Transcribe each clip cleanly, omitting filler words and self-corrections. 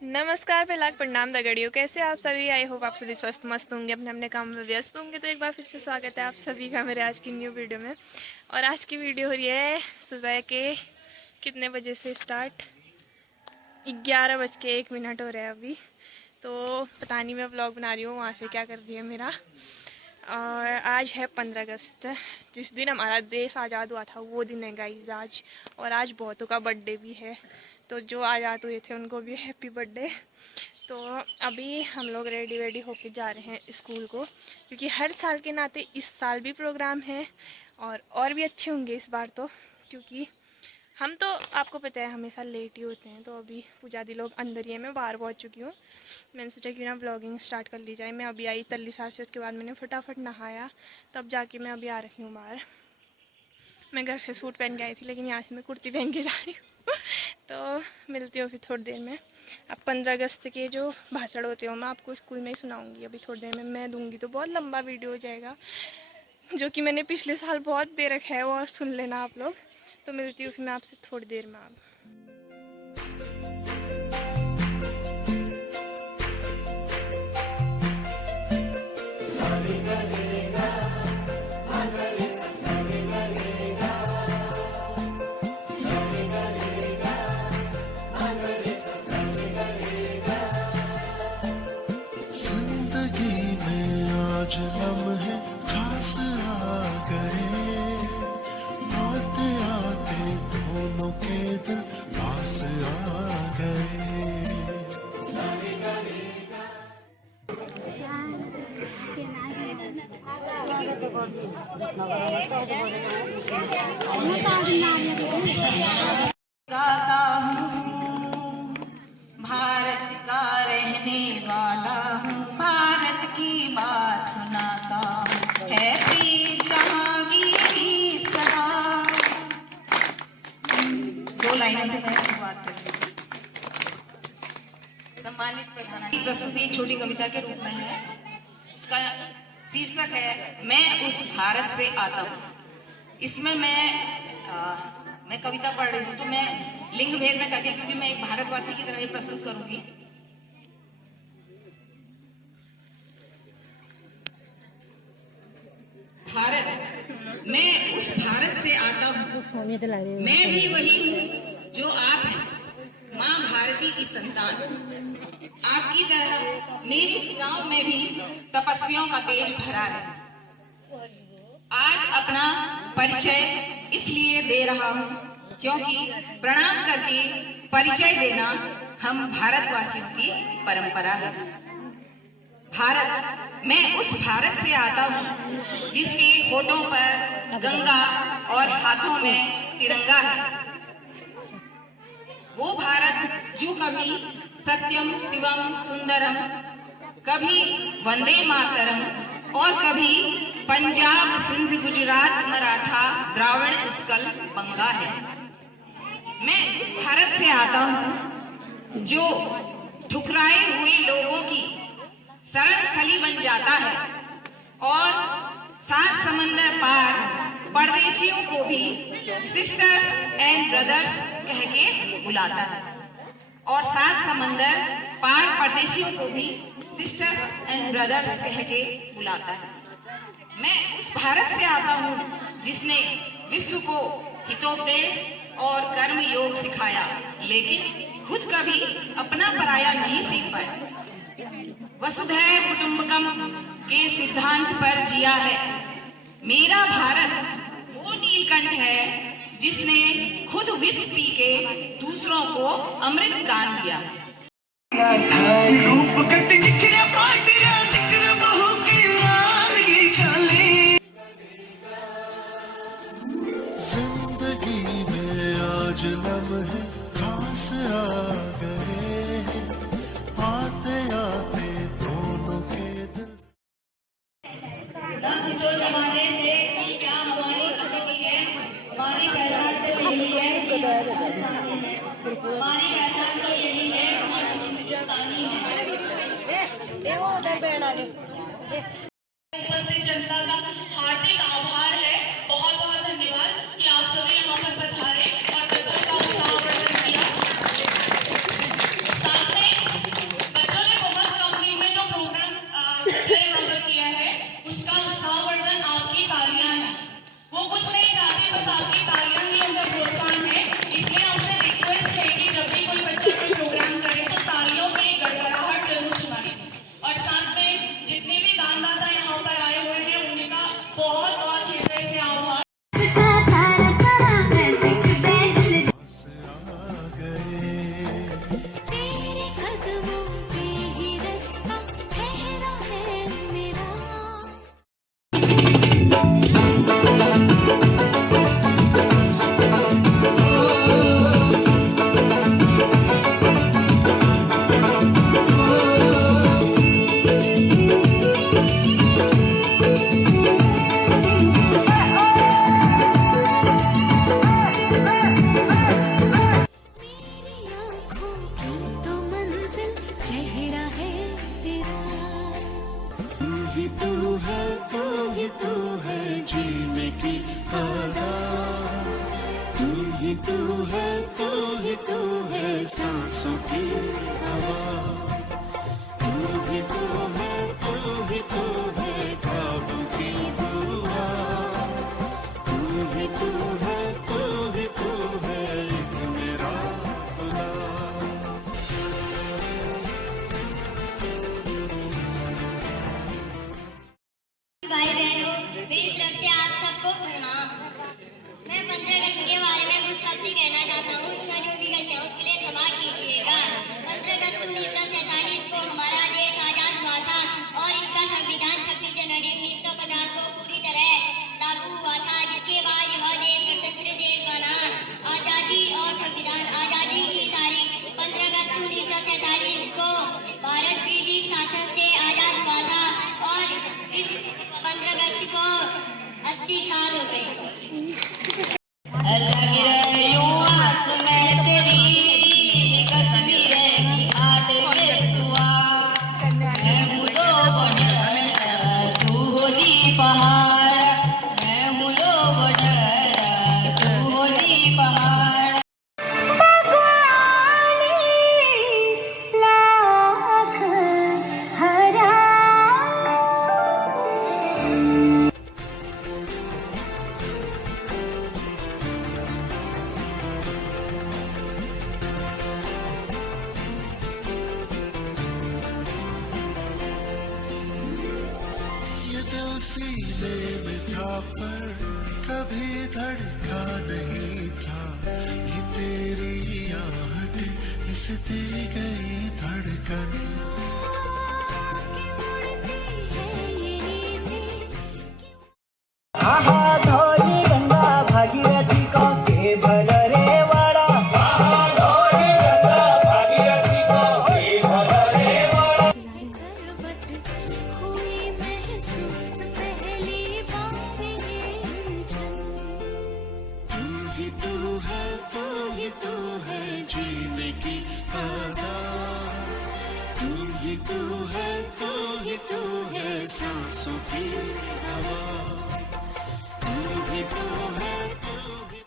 नमस्कार, पे लाख प्रणाम दगड़ियों। कैसे आप सभी? आई होप आप सभी स्वस्थ मस्त होंगे, अपने अपने काम में व्यस्त होंगे। तो एक बार फिर से स्वागत है आप सभी का मेरे आज की न्यू वीडियो में। और आज की वीडियो हो रही है सुबह के कितने बजे से स्टार्ट, 11:01 हो रहा है अभी। तो पता नहीं मैं व्लॉग बना रही हूँ वहाँ से क्या कर रही है मेरा। और आज है 15 अगस्त, जिस दिन हमारा देश आज़ाद हुआ था वो दिन है गाइस आज। और आज बहुतों का बर्थडे भी है, तो जो आज़ाद हुए थे उनको भी हैप्पी बर्थडे। तो अभी हम लोग रेडी वेडी होके जा रहे हैं स्कूल को, क्योंकि हर साल के नाते इस साल भी प्रोग्राम है और भी अच्छे होंगे इस बार तो। क्योंकि हम तो आपको पता है हमेशा लेट ही होते हैं। तो अभी पूजादी लोग अंदर ही है, मैं बाहर पहुंच चुकी हूँ। मैंने सोचा कि ना ब्लॉगिंग स्टार्ट कर ली जाए। मैं अभी आई तल्ली सार से, उसके बाद मैंने फटाफट नहाया, तब जाके मैं अभी आ रही हूँ बाहर। मैं घर से सूट पहन के आई थी, लेकिन यहाँ से मैं कुर्ती पहन के जा रही हूँ। तो मिलती हूँ फिर थोड़ी देर में। अब 15 अगस्त के जो भाषण होते हैं मैं आपको स्कूल में ही सुनाऊँगी। अभी थोड़ी देर में मैं दूँगी, तो बहुत लंबा वीडियो हो जाएगा, जो कि मैंने पिछले साल बहुत दे रखा है, वो सुन लेना आप लोग। तो मिलती हूँ फिर मैं आपसे थोड़ी देर में। आप जिंदगी में आज लम्हे खास आ गए, आते आते दोनों के दिल पास आ गए। गाता हूँ भारत का रहने वाला हूँ, भारत की बात सुनाता हूँ, है प्रीत जहांगीर सदा। दो लाइनों से मैं शुरुआत करती हूँ। सम्मानित प्रधानाचार्य, प्रस्तुति एक छोटी कविता के रूप में है। इसका शीर्षक है मैं उस भारत से आता हूँ। इसमें मैं कविता पढ़ रही हूँ, तो मैं लिंग भेद में करती, क्योंकि मैं एक भारतवासी की तरह ये प्रस्तुत करूंगी। भारत, मैं उस भारत से आता हूँ, मैं भी वही हूँ जो आप हैं, माँ भारती की संतान। आपकी तरह मेरी सीमाओं में भी तपस्वियों का देश भरा है। आज अपना परिचय इसलिए दे रहा हूँ क्योंकि प्रणाम करके परिचय देना हम भारतवासियों की परंपरा है। भारत, मैं उस भारत से आता हूँ जिसके होठों पर गंगा और हाथों में तिरंगा है। वो भारत जो कभी सत्यम शिवम सुंदरम, कभी वंदे मातरम और कभी पंजाब सिंध गुजरात मराठा द्राविड़ उत्कल बंगा है। मैं उस भारत से आता हूँ जो ठुकराए हुए लोगों की शरण स्थली बन जाता है और 7 समंदर पार परदेशियों को भी सिस्टर्स एंड ब्रदर्स कह के बुलाता है। और 7 समंदर पार परदेशियों को भी सिस्टर्स एंड ब्रदर्स कह के बुलाता है। मैं उस भारत से आता हूँ जिसने विश्व को हितोपदेश और कर्म योग सिखाया, लेकिन खुद कभी अपना पराया नहीं सीख पाया। वसुधैव कुटुंबकम के सिद्धांत पर जिया है। मेरा भारत वो नीलकंठ है जिसने खुद विष पी के दूसरों को अमृत दान दिया। जिंदगी में आज लम्हे खास आ गए, आते आते दोनों के दिल। जो जमाने से क्या हमारी जिंदगी है, हमारी पहचान तो यही है, हमारी पहचान तो यही है, हमारी हिंदुस्तानी है। उपस्थित जनता का हार्दिक आभार है, बहुत बहुत धन्यवाद कि आप सभी यहाँ पर पधारे और बच्चों का उत्साह तू है, तू ही तू है सांसों की हवा। तू ही तू है, तू ही तू है ख्वाबों की दुआ। तू ही तू है, तू ही तू है एक मेरा खुदा। भाई बहनों, मेरी तरफ से आप सबको प्रणाम। मैं 15 अगस्त के बारे में कुछ शब्द कहना चाहता हूँ। इसमें जो भी गलतियाँ उसके लिए क्षमा कीजिएगा। 15 अगस्त 1947 को हमारा देश आजाद हुआ था और इसका संविधान 26 जनवरी 1950 को पूरी तरह लागू हुआ था, जिसके बाद यह देश गणतंत्र देश बना। आजादी और संविधान। आजादी की तारीख 15 अगस्त 1947 को भारत ब्रिटिश शासन से आजाद हुआ था और इस 15 अगस्त को 80 साल हो गए। सीने में था पर कभी धड़का नहीं था। ये तेरी आहट इस दी गई धड़कन। धोई गंगा भागीरथी को के भल रे वाड़ा। धोई गंगा भागीरथी को के भल रे वाड़ा। तू ही तू है, तू ही तू है जीने की आदत। तू ही तू है, तू ही तू है सांसों की हवा। तू ही तू है, तू ही।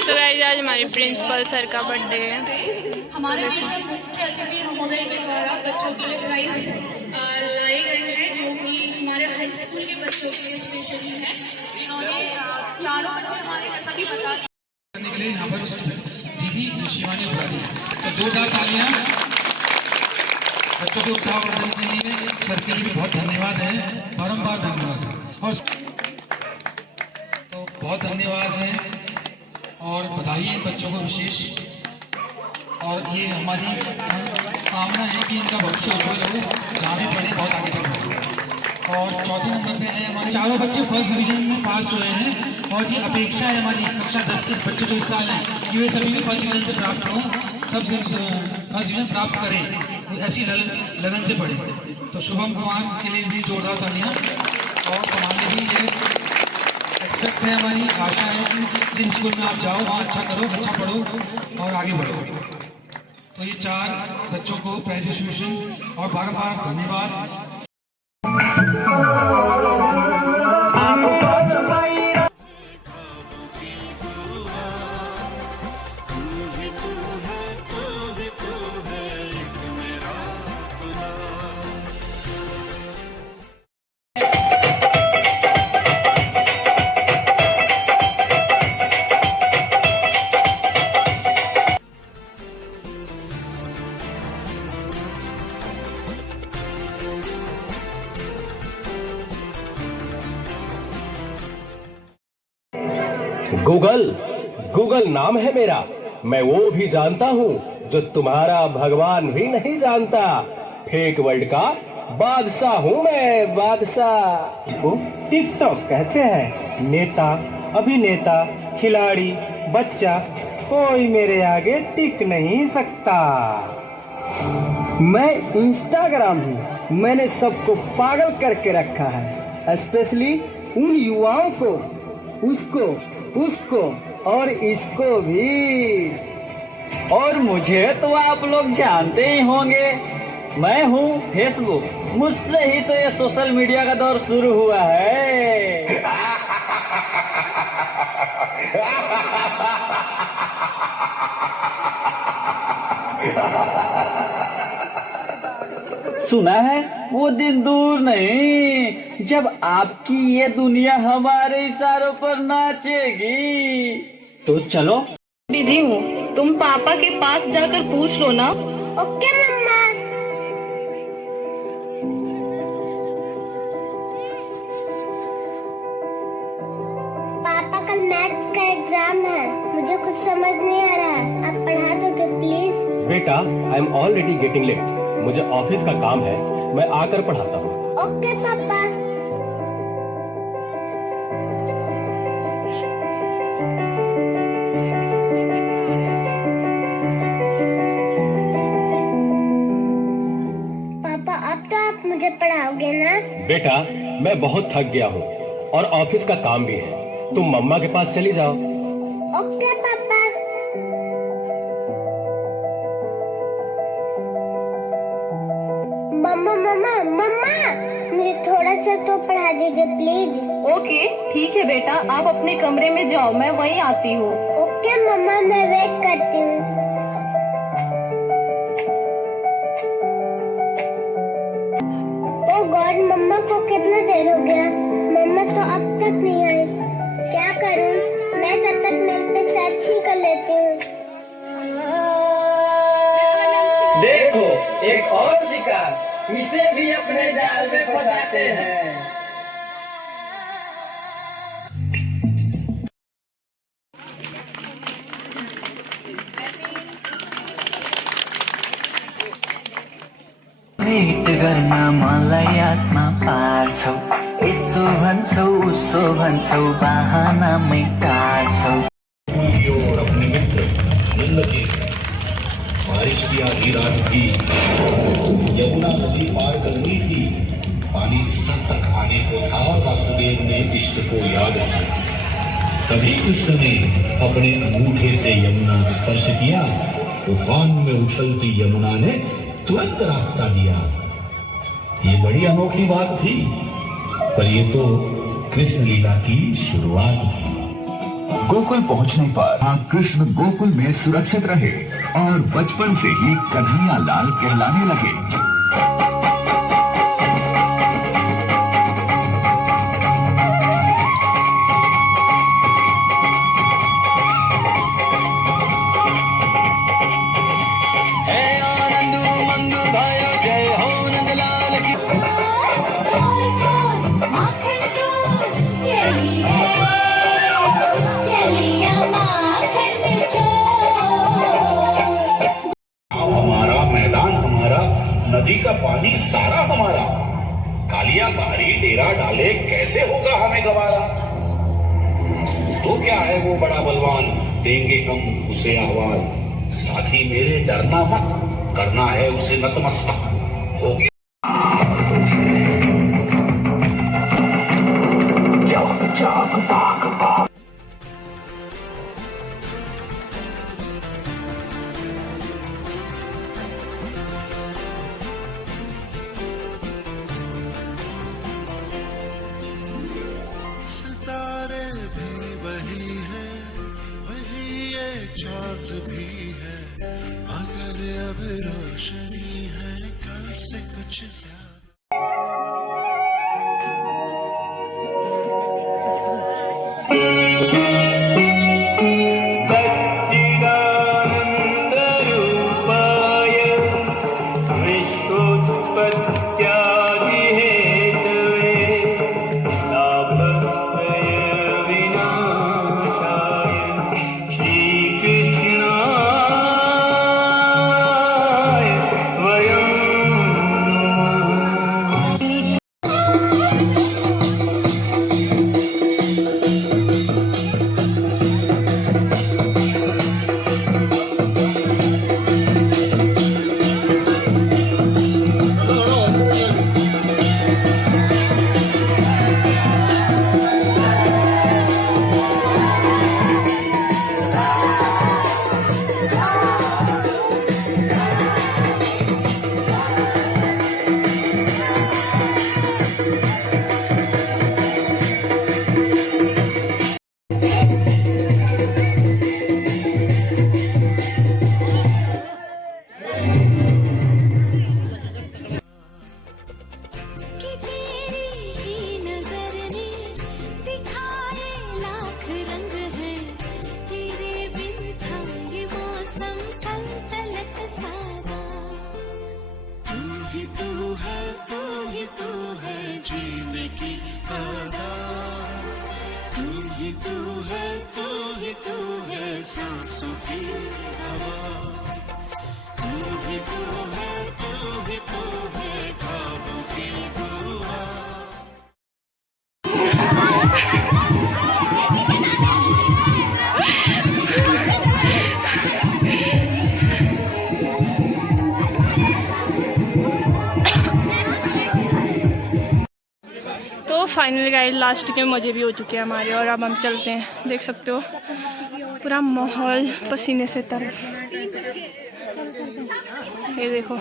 तो गाइस आज हमारे प्रिंसिपल सर का बर्थडे है। हमारे महोदय के द्वारा बच्चों के लिए प्राइज लाए गए हैं, जो कि हमारे हाई स्कूल के बच्चों के लिए स्पेशली है। इन्होंने चारों बच्चे हमारे जैसा कि बता करने के लिए यहाँ पर दीदी शिवानी उपराधी। तो जोरदार तालियां बच्चों को उत्साह वर्धन के लिए। सर के लिए भी बहुत धन्यवाद है, बारंबार धन्यवाद। और तो बहुत धन्यवाद है और बधाई है बच्चों को विशेष। और ये हमारी कामना है कि इनका भविष्य उज्जवल हो, जहाँ भी पढ़े बहुत आगे बढ़े। और चौथे नंबर पे है हमारे चारों बच्चे फर्स्ट डिवीजन में पास हुए हैं। और ये अपेक्षा है हमारी कक्षा 10 से बच्चे जो इस साल हैं कि वे सभी भी फर्स्ट डिवीजन से प्राप्त हों, सब फर्स्ट डिवीजन प्राप्त करें, ऐसी लगन से पढ़े। तो शुभम कुमार के लिए भी जोरदार तालियां। और हमारे भी ये एक्सपेक्ट है, हमारी आशा है कि जिन स्कूल में आप जाओ वहाँ अच्छा करो, अच्छा पढ़ो और आगे बढ़ो। तो ये 4 बच्चों को प्राइज डिस्ट्रीब्यूशन और बार-बार धन्यवाद। गूगल नाम है मेरा। मैं वो भी जानता हूँ जो तुम्हारा भगवान भी नहीं जानता। फेक वर्ल्ड का बादशाह हूँ मैं, बादशाह। को टिकटॉक कहते हैं। नेता, अभिनेता, खिलाड़ी, बच्चा, कोई मेरे आगे टिक नहीं सकता। मैं इंस्टाग्राम हूँ। मैंने सबको पागल करके रखा है, स्पेशली उन युवाओं को, उसको और इसको भी। और मुझे तो आप लोग जानते ही होंगे, मैं हूँ फेसबुक। मुझसे ही तो ये सोशल मीडिया का दौर शुरू हुआ है। सुना है वो दिन दूर नहीं जब आपकी ये दुनिया हमारे इशारों पर नाचेगी। तो चलो। बिजी हूँ, तुम पापा के पास जाकर पूछ लो ना। ओके मम्मा। पापा कल मैथ्स का एग्जाम है, मुझे कुछ समझ नहीं आ रहा है, आप पढ़ा दोगे प्लीज? बेटा, I am already getting late. मुझे ऑफिस का काम है, मैं आकर पढ़ाता हूँ। ओके पापा। पापा अब तो आप मुझे पढ़ाओगे ना? बेटा, मैं बहुत थक गया हूँ और ऑफिस का काम भी है। तुम मम्मा के पास चली जाओ। ओके पापा। मम्मा मम्मा मम्मा, मुझे थोड़ा सा तो पढ़ा दीजिए प्लीज। ओके ठीक है बेटा, आप अपने कमरे में जाओ, मैं वहीं आती हूँ। ओके मम्मा, मैं वेट करती हूँ। ओ गॉड, मम्मा को कितना देर हो गया, मम्मा तो अब तक नहीं आई। क्या करूँ? मैं तब तक मेल पे सर्च ही कर लेती हूँ। देखो एक और शिकार, इसे भी अपने जाल में फंसाते हैं। भेट गर्न मलाई आसमा पार्छौ, यसो भन्छौ उसो भन्छौ, बहानामै टार्छौ। और अपने मित्र नंद के बारिश की आधी रात थी, यमुना नदी पार करनी थी, पानी सर तक आने को था। वासुदेव ने इष्ट को याद किया, तभी कृष्ण ने अपने अंगूठे से यमुना स्पर्श किया। तूफान में उछलती यमुना ने तुरंत रास्ता दिया। ये बड़ी अनोखी बात थी, पर ये तो कृष्ण लीला की शुरुआत थी। गोकुल पहुंचने पर कृष्ण गोकुल में सुरक्षित रहे और बचपन से ही कन्हैया लाल कहलाने लगे। नदी का पानी सारा हमारा, कालिया बाहरी डेरा डाले कैसे होगा हमें गवारा। तो क्या है वो बड़ा बलवान, देंगे हम उसे आह्वान। साथी मेरे डरना मत, करना है उसे नतमस्तक। हो गया चाँद भी है, मगर अब रोशनी है कल से कुछ ज्यादा। ही तू है सांसों की हवा, तू ही तू है ख्वाबों की दुआ। तो फाइनल गाइड लास्ट के मज़े भी हो चुके हैं हमारे, और अब हम चलते हैं। देख सकते हो पूरा माहौल पसीने से तर, ये देखो।